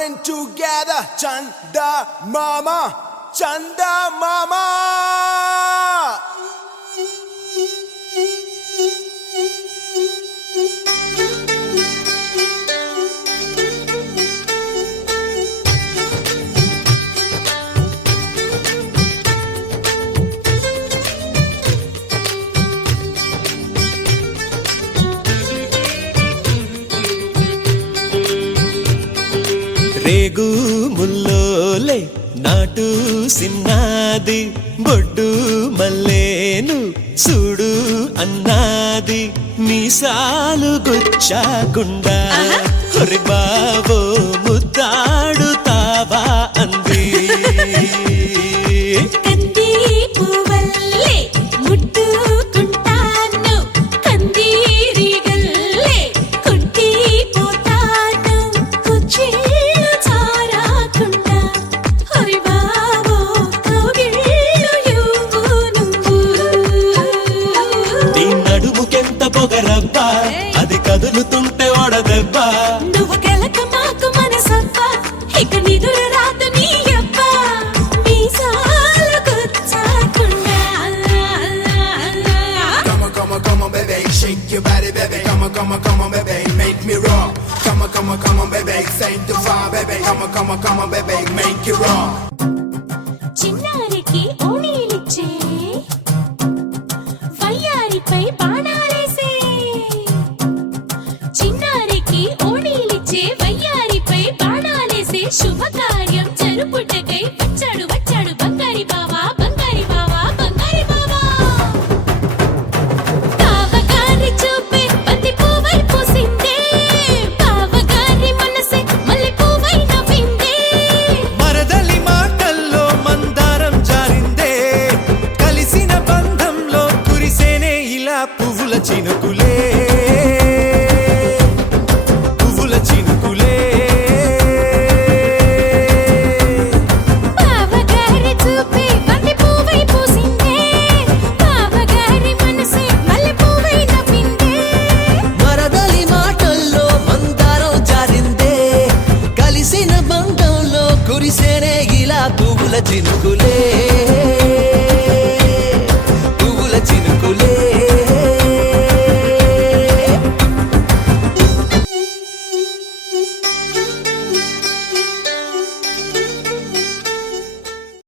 Together, Chanda Mama, Chanda Mama. రేగు ముల్లోలే నాటు సిన్నాది బొడ్డు మల్లేను చూడు అన్నాది మీసాలు గుచ్చాకుండా హొరి బావో ముద్దాడుతావా అంది పొగరబ్బా అది కదులుతుంటే ఓడదెబ్బా నువ్వు గెలక మాకు మనసబ్బా ఇక నిదురు రాత నీ అబ్బా మీసాలు గుచ్చాకుండా Come on, baby, shake your body, baby. Come on, baby, make me raw. Come on, baby, same to far, baby. Come on, baby, make it raw. చిన్నారికి ఓణీలిచ్చే వయ్యారిపై బాణాలేసే చిన్నారికి ఓణీలిచ్చే వయ్యారిపై బాణాలేసే శుభకా